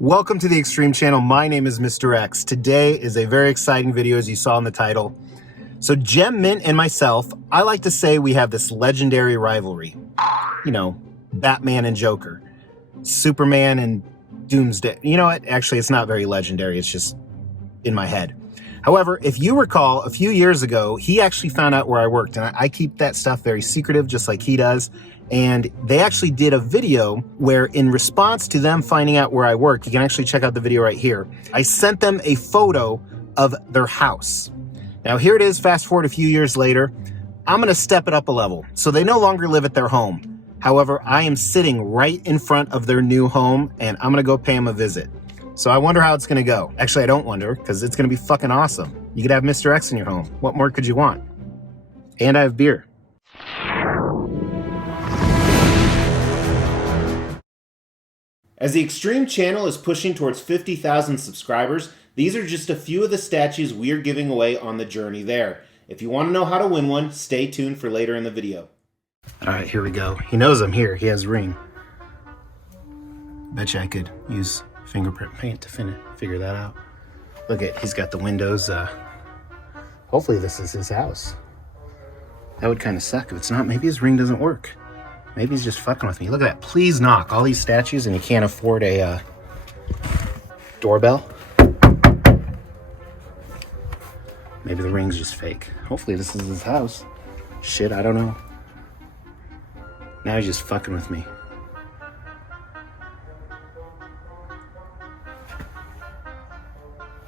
Welcome to the Extreme Channel. My name is Mr. X. Today is a very exciting video, as you saw in the title. So Gem Mint and myself, I like to say we have this legendary rivalry. You know, Batman and Joker, Superman and Doomsday. You know what? Actually, it's not very legendary. It's just in my head. However, if you recall, a few years ago, he actually found out where I worked, and I keep that stuff very secretive, just like he does. And they actually did a video where, in response to them finding out where I work, you can actually check out the video right here. I sent them a photo of their house. Now here it is, fast forward a few years later. I'm gonna step it up a level. So they no longer live at their home. However, I am sitting right in front of their new home, and I'm gonna go pay them a visit. So I wonder how it's gonna go. Actually, I don't wonder, because it's gonna be fucking awesome. You could have Mr. X in your home. What more could you want? And I have beer. As the Extreme Channel is pushing towards 50,000 subscribers, these are just a few of the statues we are giving away on the journey there. If you want to know how to win one, stay tuned for later in the video. Alright, here we go. He knows I'm here. He has ring. Betcha I could use fingerprint paint to figure that out. Look at, he's got the windows. Hopefully this is his house. That would kind of suck if it's not. Maybe his ring doesn't work. Maybe he's just fucking with me. Look at that. Please knock. All these statues and you can't afford a doorbell. Maybe the ring's just fake. Hopefully this is his house. Shit, I don't know. Now he's just fucking with me.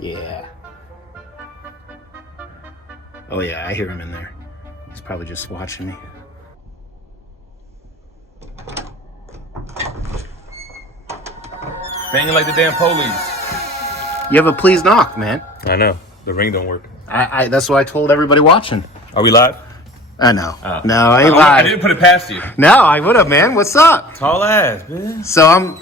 Yeah. Oh yeah, I hear him in there. He's probably just watching me. Banging like the damn police. You have a please knock, man. I know. The ring don't work. That's what I told everybody watching. Are we live? No. No, I ain't live. I didn't put it past you. No, I would have, man. What's up? Tall ass, man. So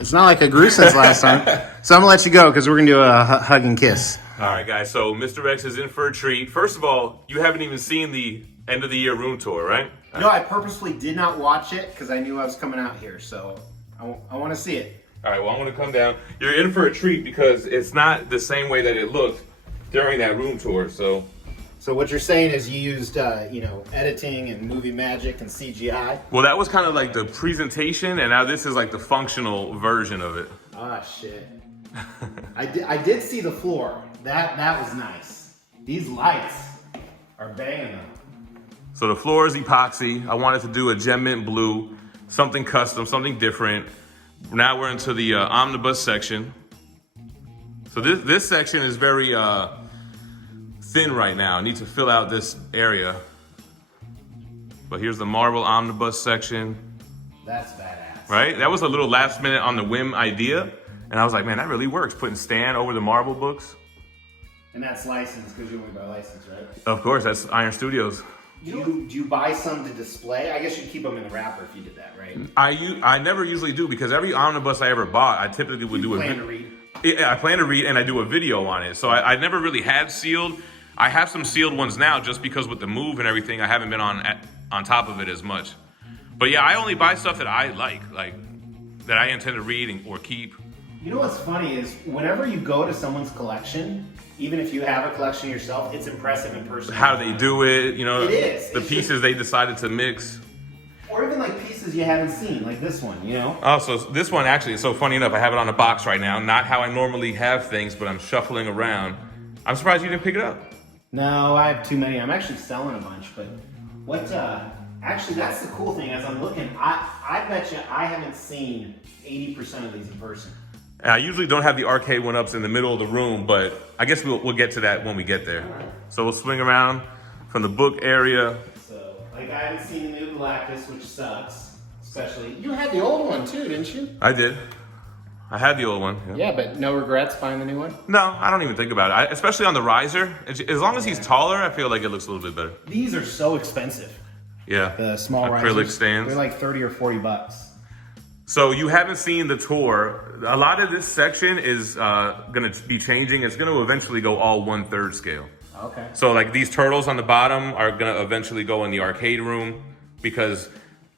it's not like I grew since last time. So I'm gonna let you go because we're gonna do a hug and kiss. All right, guys. So Mr. X is in for a treat. First of all, you haven't even seen the end of the year room tour, right? No, I purposely did not watch it because I knew I was coming out here. So I want to see it. All right, well, I'm going to come down. You're in for a treat because it's not the same way that it looked during that room tour. So what you're saying is you used, editing and movie magic and CGI? Well, that was kind of like the presentation, and now this is like the functional version of it. Ah, shit. I did see the floor. That was nice. These lights are banging them. So the floor is epoxy. I wanted to do a Gem Mint blue, something custom, something different. Now we're into the omnibus section. So this section is very thin right now. I need to fill out this area. But here's the marble omnibus section. That's badass. Right? That was a little last minute on the whim idea. And I was like, man, that really works. Putting Stan over the marble books. And that's licensed because you only buy license, right? Of course, that's Iron Studios. Do you buy some to display? I guess you'd keep them in the wrapper if you did that, right? I never usually do because every omnibus I ever bought, I typically would do plan to read? I plan to read and I do a video on it. So I never really had sealed. I have some sealed ones now just because with the move and everything, I haven't been on top of it as much. But yeah, I only buy stuff that I like that I intend to read or keep. You know what's funny is whenever you go to someone's collection, even if you have a collection yourself, it's impressive in person. How they do it, you know. It is. The pieces they decided to mix. Or even like pieces you haven't seen, like this one, you know? Oh, so this one actually is so funny enough. I have it on a box right now. Not how I normally have things, but I'm shuffling around. I'm surprised you didn't pick it up. No, I have too many. I'm actually selling a bunch, but actually that's the cool thing. As I'm looking, I bet you I haven't seen 80% of these in person. And I usually don't have the arcade one-ups in the middle of the room, but I guess we'll get to that when we get there. Right. So we'll swing around from the book area. So, like I haven't seen the new Galactus, which sucks. Especially, you had the old one too, didn't you? I did. I had the old one. Yeah, but no regrets buying the new one? No, I don't even think about it. Especially on the riser. As long as he's taller, I feel like it looks a little bit better. These are so expensive. Yeah. The small acrylic risers. stands. They're like 30 or 40 bucks. So you haven't seen the tour. A lot of this section is gonna be changing. It's gonna eventually go all 1/3 scale. Okay. So like these turtles on the bottom are gonna eventually go in the arcade room because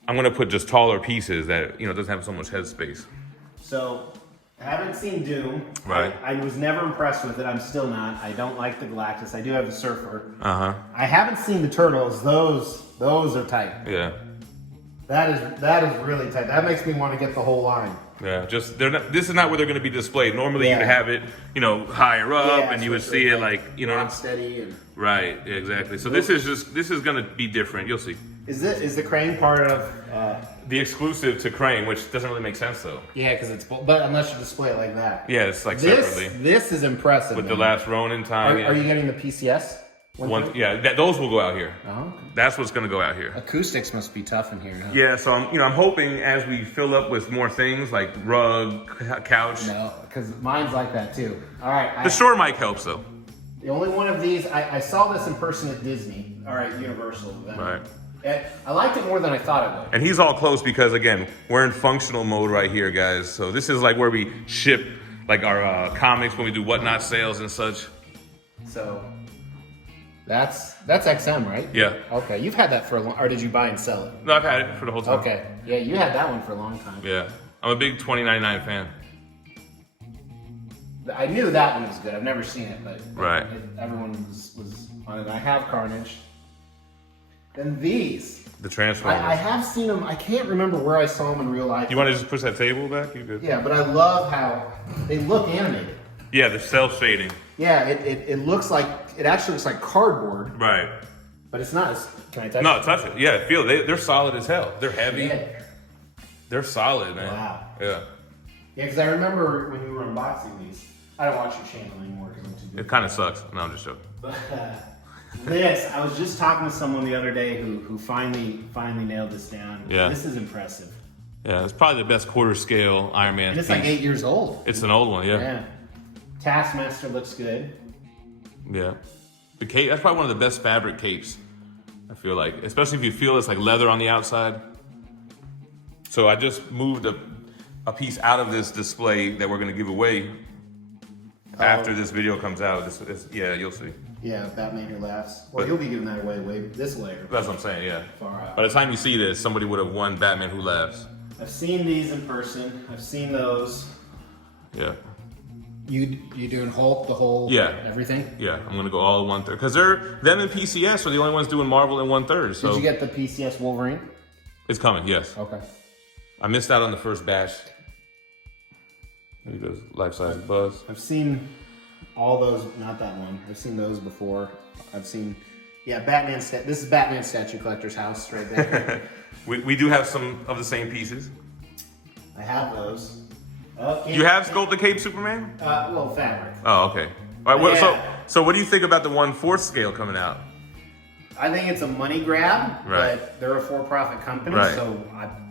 I'm gonna put just taller pieces that, you know, doesn't have so much head space. So I haven't seen Doom. Right. I was never impressed with it. I'm still not. I don't like the Galactus. I do have the Surfer. Uh-huh. I haven't seen the Turtles. Those are tight. Yeah. That is really tight. That makes me want to get the whole line. Yeah, just they're not. This is not where they're going to be displayed. Normally, you'd have it, higher up, and you would see it like, steady and right. Yeah, exactly. So this is going to be different. You'll see. Is the crane part of The exclusive to Crane, which doesn't really make sense though. Yeah, because but unless you display it like that. Yeah, it's like separately. This is impressive. With the last Ronin time. Are you getting the PCS? Those will go out here. Oh, okay. That's what's going to go out here. Acoustics must be tough in here, huh? Yeah, so I'm hoping as we fill up with more things like rug, couch. No, because mine's like that too. All right. The shore mic helps though. The only one of these, I saw this in person at Disney. All right, Universal. Right. I liked it more than I thought it would. And he's all close because again, we're in functional mode right here, guys. So this is like where we ship like our comics when we do whatnot sales and such. So that's XM, right? Yeah. Okay, you've had that for a long, or did you buy and sell it? No, I've had it for the whole time. Okay, yeah, you had that one for a long time. Yeah, I'm a big 2099 fan. I knew that one was good. I've never seen it, but right. Everyone was on it. I have Carnage. Then these. The Transformers. I have seen them. I can't remember where I saw them in real life. You want to just push that table back? You good? Yeah, but I love how they look animated. Yeah, the cell shading. Yeah, it looks like, it actually looks like cardboard. Right. But it's not. Can I touch it? No, touch it. Yeah, feel it. They're solid as hell. They're heavy. Yeah. They're solid, man. Wow. Yeah. Yeah, because I remember when you were unboxing these. I don't watch your channel anymore because I'm too good. It kind of sucks. No, I'm just joking. But this, I was just talking to someone the other day who finally nailed this down. Yeah. This is impressive. Yeah, it's probably the best quarter scale Iron Man. And it's piece. like 8 years old. It's an old one, yeah. Yeah. Taskmaster looks good. Yeah. The cape, that's probably one of the best fabric capes, I feel like. Especially if you feel it's like leather on the outside. So I just moved a piece out of this display that we're going to give away after this video comes out. Yeah, you'll see. Yeah, Batman Who Laughs. Well, you'll be giving that away this later. That's what I'm saying, yeah. Far out. By the time you see this, somebody would have won Batman Who Laughs. I've seen these in person. I've seen those. Yeah. You doing Hulk, the whole everything? Yeah, I'm gonna go all in 1/3 because them and PCS are the only ones doing Marvel in 1/3. So did you get the PCS Wolverine? It's coming, yes. Okay. I missed out on the first batch. There goes life-size Buzz. I've seen all those, not that one. I've seen those before. I've seen, Batman. This is Batman Statue Collector's house right there. we do have some of the same pieces. I have those. You have sculpted cape Superman? Well, fabric. Oh, okay. All right. Yeah. So what do you think about the 1/4 scale coming out? I think it's a money grab, Right. but they're a for-profit company, Right. so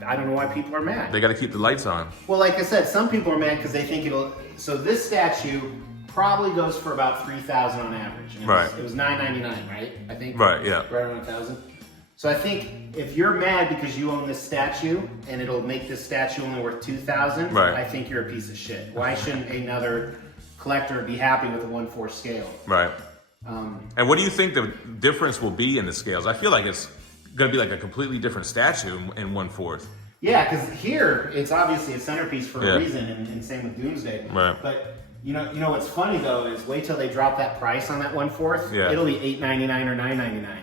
I don't know why people are mad. They got to keep the lights on. Well, like I said, some people are mad because they think it'll. So this statue probably goes for about $3,000 on average. And it was $9.99, right? I think. Right. Yeah. Right around $1,000. So I think if you're mad because you own this statue and it'll make this statue only worth $2,000, Right. I think you're a piece of shit. Why shouldn't another collector be happy with a 1/4 scale? Right. And what do you think the difference will be in the scales? I feel like it's going to be like a completely different statue in 1/4. Yeah, because here it's obviously a centerpiece for a reason, and same with Doomsday. Right. But you know what's funny though is wait till they drop that price on that 1/4. Yeah. It'll be $8.99 or $9.99.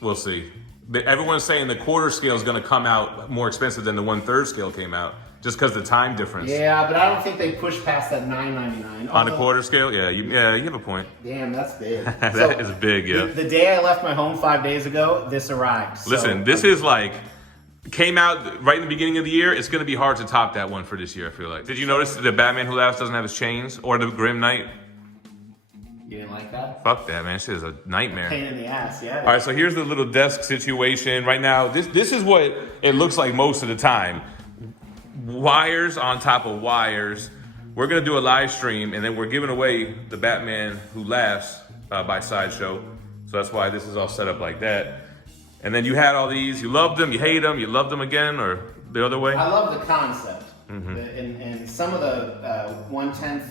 We'll see. Everyone's saying the quarter scale is going to come out more expensive than the 1/3 scale came out, just because the time difference. Yeah, but I don't think they push past that $9.99. On a quarter scale, you have a point. Damn, that's big. That is big, yeah. The day I left my home 5 days ago, this arrived. So, Listen, this is like came out right in the beginning of the year. It's going to be hard to top that one for this year, I feel like. Did you notice that Batman Who Laughs doesn't have his chains or the Grim Knight? You didn't like that? Fuck that, man. Shit is a nightmare. Pain in the ass, yeah. All right, so here's the little desk situation. Right now, this is what it looks like most of the time. Wires on top of wires. We're going to do a live stream, and then we're giving away the Batman Who Laughs by Sideshow. So that's why this is all set up like that. And then you had all these. You loved them, you hate them, you loved them again, or the other way? I love the concept. Mm-hmm. And some of the 1/10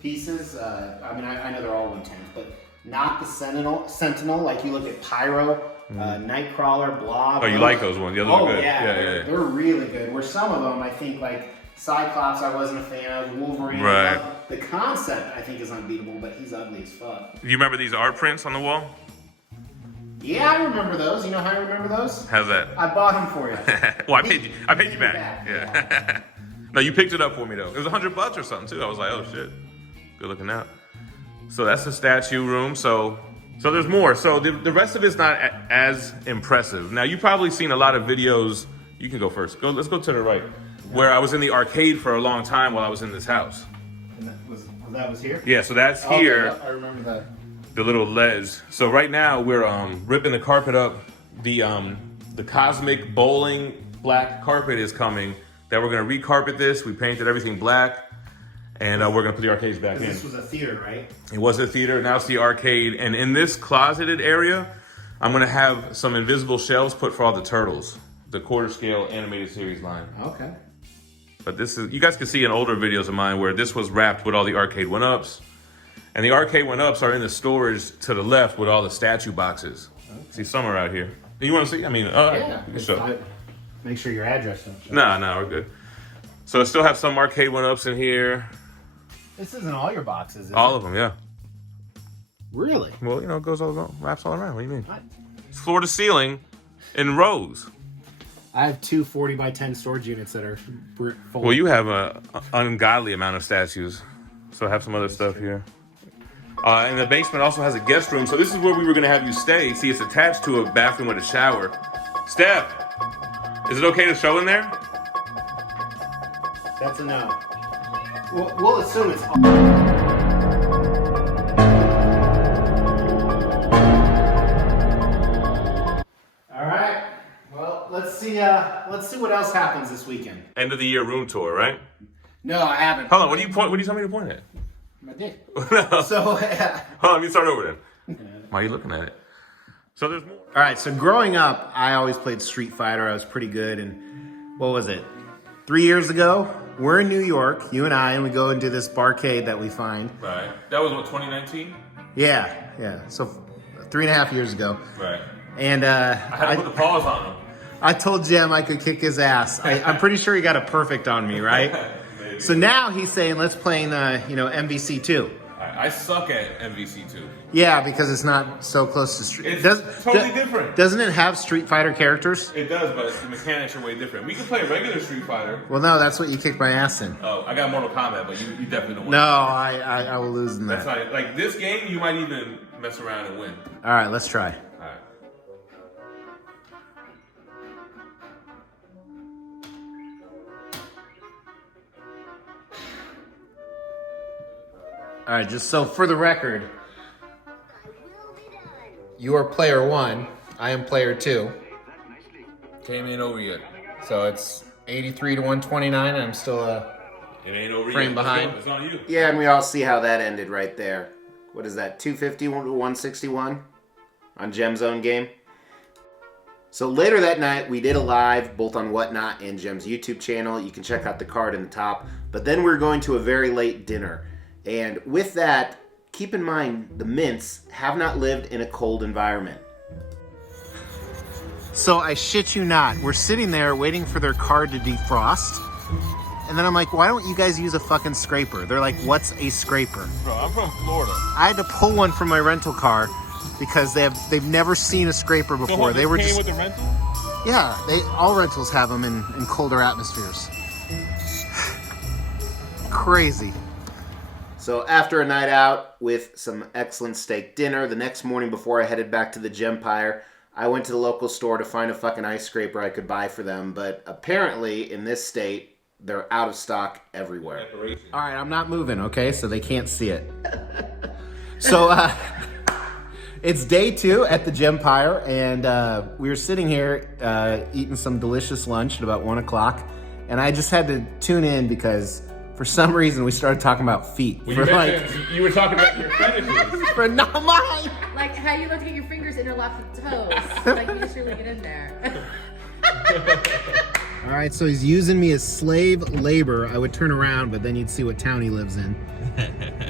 pieces, I know they're all 1/10, but not the Sentinel. Like you look at Pyro, Nightcrawler, Blob. Oh, you like those ones? The others are good. Yeah, they're really good. Where some of them, I think, like Cyclops I wasn't a fan of. Wolverine. Right. The concept I think is unbeatable, but he's ugly as fuck. Do you remember these art prints on the wall? Yeah, I remember those. You know how I remember those? How's that? I bought them for you. Well, I paid you back. Yeah. No, you picked it up for me though. It was $100 or something too. I was like, oh shit, good looking out. So that's the statue room. So there's more. So the rest of it's not as impressive. Now you've probably seen a lot of videos. You can go first. Let's go to the right. Where I was in the arcade for a long time while I was in this house. And that was here? Yeah, so that's here. Okay, I remember that. The little ledge. So right now we're ripping the carpet up. The cosmic bowling black carpet is coming. That we're gonna recarpet this. We painted everything black, and we're gonna put the arcades back in. This was a theater, right? It was a theater. Now it's the arcade. And in this closeted area, I'm gonna have some invisible shelves put for all the turtles, the quarter scale animated series line. Okay. But this is, you guys can see in older videos of mine where this was wrapped with all the arcade 1-ups. And the arcade 1-ups are in the storage to the left with all the statue boxes. Okay. See, some are out here. You want to see? I mean, yeah. You can show. Make sure your address don't show. No, we're good. So I still have some arcade 1-ups in here. This isn't all your boxes, is all it? of them, yeah. Really? Well, it goes all, wraps all around. What do you mean? What? Floor to ceiling in rows. I have two 40x10 storage units that are full. Well, you have an ungodly amount of statues. So I have some other stuff here. And the basement also has a guest room. So this is where we were going to have you stay. See, it's attached to a bathroom with a shower. Steph, is it okay to show in there? That's a no. We'll assume it's all. All right. Well, let's see what else happens this weekend. End of the year room tour, right? No, I haven't. Hold on, what do you tell me to point at? My dick. No. So, hold on, let me start over then. Why are you looking at it? So there's more. All right, so growing up, I always played Street Fighter. I was pretty good. And what was it? 3 years ago, we're in New York, you and I, and we go into this barcade that we find. Right. That was what, 2019? Yeah. So 3.5 years ago. Right. And I had to put the pause on him. I told Gem I could kick his ass. I'm pretty sure he got a perfect on me, right? So now he's saying, let's play in, MVC 2. I suck at MVC 2. Yeah, because it's not so close to Street. It's totally different. Doesn't it have Street Fighter characters? It does, but the mechanics are way different. We can play regular Street Fighter. Well, no, that's what you kicked my ass in. Oh, I got Mortal Kombat, but you definitely don't win. No, I will lose in that. That's right. Like this game, you might even mess around and win. All right, let's try. All right. All right, just so for the record, you are player 1, I am player 2. Game ain't over yet. So it's 83 to 129, and I'm still a frame behind. It's on you. Yeah, and we all see how that ended right there. What is that, 250 to 161 on Gem's own game? So later that night, we did a live, both on Whatnot and Gem's YouTube channel. You can check out the card in the top. But then we're going to a very late dinner. And with that, keep in mind, the Mints have not lived in a cold environment. So I shit you not, we're sitting there waiting for their card to defrost. And then I'm like, why don't you guys use a fucking scraper? They're like, what's a scraper? Bro, I'm from Florida. I had to pull one from my rental car because they've never seen a scraper before. They were just with the rental? Yeah, all rentals have them in colder atmospheres. Crazy. So after a night out with some excellent steak dinner, the next morning before I headed back to the Gempire, I went to the local store to find a fucking ice scraper I could buy for them, but apparently in this state, they're out of stock everywhere. All right, I'm not moving, okay? So they can't see it. So it's day 2 at the Gempire, and we were sitting here eating some delicious lunch at about 1 o'clock, and I just had to tune in because for some reason we started talking about feet. Well, you were talking about your fetishes. For not mine. Like how you look at your fingers interlocked with toes. Like you just really get in there. All right, so he's using me as slave labor. I would turn around, but then you'd see what town he lives in.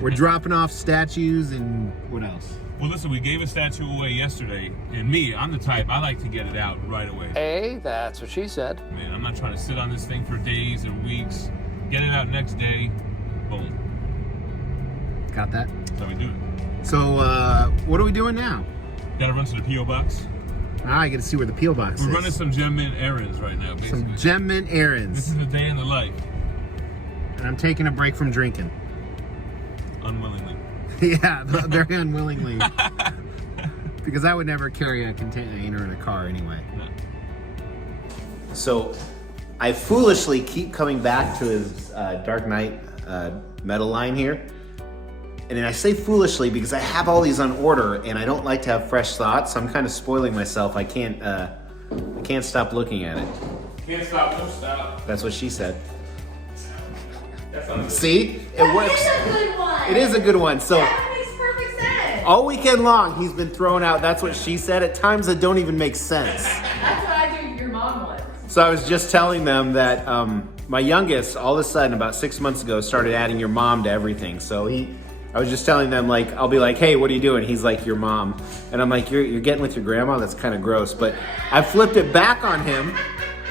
We're dropping off statues and what else? Well, listen, we gave a statue away yesterday, and me, I'm the type, I like to get it out right away. Hey, that's what she said. Man, I'm not trying to sit on this thing for days and weeks. get it out next day, boom. Got that? That's how we do it. So, what are we doing now? Gotta run to the P.O. box. Now I get to see where the P.O. box is. We're running some Gem Mint errands right now, basically. Some Gem Mint errands. This is a day in the life. And I'm taking a break from drinking. Unwillingly. Yeah, very unwillingly. Because I would never carry a container in a car anyway. No. So, I foolishly keep coming back to his Dark Knight metal line here. And I say foolishly because I have all these on order and I don't like to have fresh thoughts. So I'm kind of spoiling myself. I can't stop looking at it. Can't stop, won't stop. That's what she said. That's See? It works. That is a good one. It is a good one. So That makes perfect sense. all weekend long, he's been throwing out, that's what she said, at times that don't even make sense. That's what I do. Your mom was. So I was just telling them that my youngest, all of a sudden, about 6 months ago, started adding your mom to everything. So I was just telling them, like, I'll be like, hey, what are you doing? He's like, your mom. And I'm like, you're getting with your grandma? That's kind of gross. But I flipped it back on him.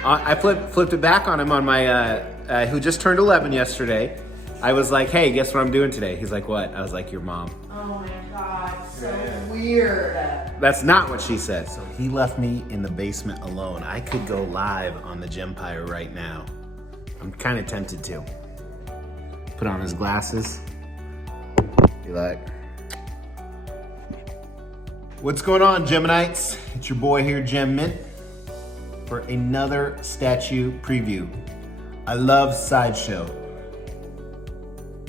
I flipped it back on him on my, who just turned 11 yesterday. I was like, hey, guess what I'm doing today? He's like, what? I was like, your mom. Oh my god, so weird. That's not what she said. So he left me in the basement alone. I could go live on the Gempire right now. I'm kind of tempted to. Put on his glasses. Be like, what's going on, Geminites? It's your boy here, Gem Mint, for another statue preview. I love Sideshow.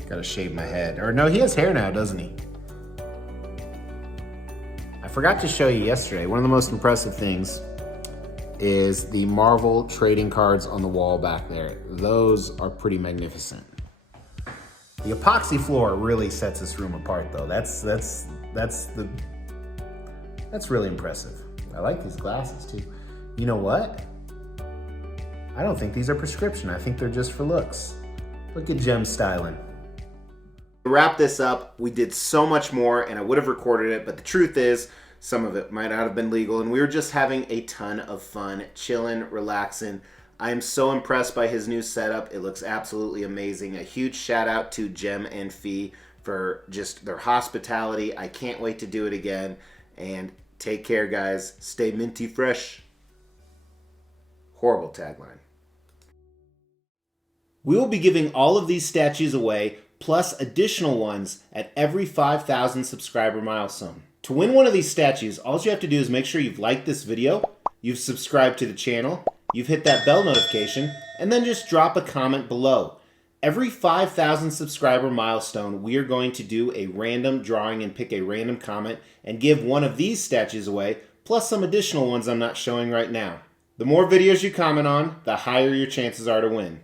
Gotta shave my head. Or no, he has hair now, doesn't he? I forgot to show you yesterday. One of the most impressive things is the Marvel trading cards on the wall back there. Those are pretty magnificent. The epoxy floor really sets this room apart, though. That's really impressive. I like these glasses too. You know what? I don't think these are prescription. I think they're just for looks. Look at Gem styling. To wrap this up, we did so much more, and I would have recorded it, but the truth is, some of it might not have been legal, and we were just having a ton of fun, chilling, relaxing. I am so impressed by his new setup. It looks absolutely amazing. A huge shout out to Gem and Fee for just their hospitality. I can't wait to do it again. And take care, guys. Stay minty fresh. Horrible tagline. We will be giving all of these statues away, plus additional ones at every 5,000 subscriber milestone. To win one of these statues, all you have to do is make sure you've liked this video, you've subscribed to the channel, you've hit that bell notification, and then just drop a comment below. Every 5,000 subscriber milestone, we are going to do a random drawing and pick a random comment and give one of these statues away, plus some additional ones I'm not showing right now. The more videos you comment on, the higher your chances are to win.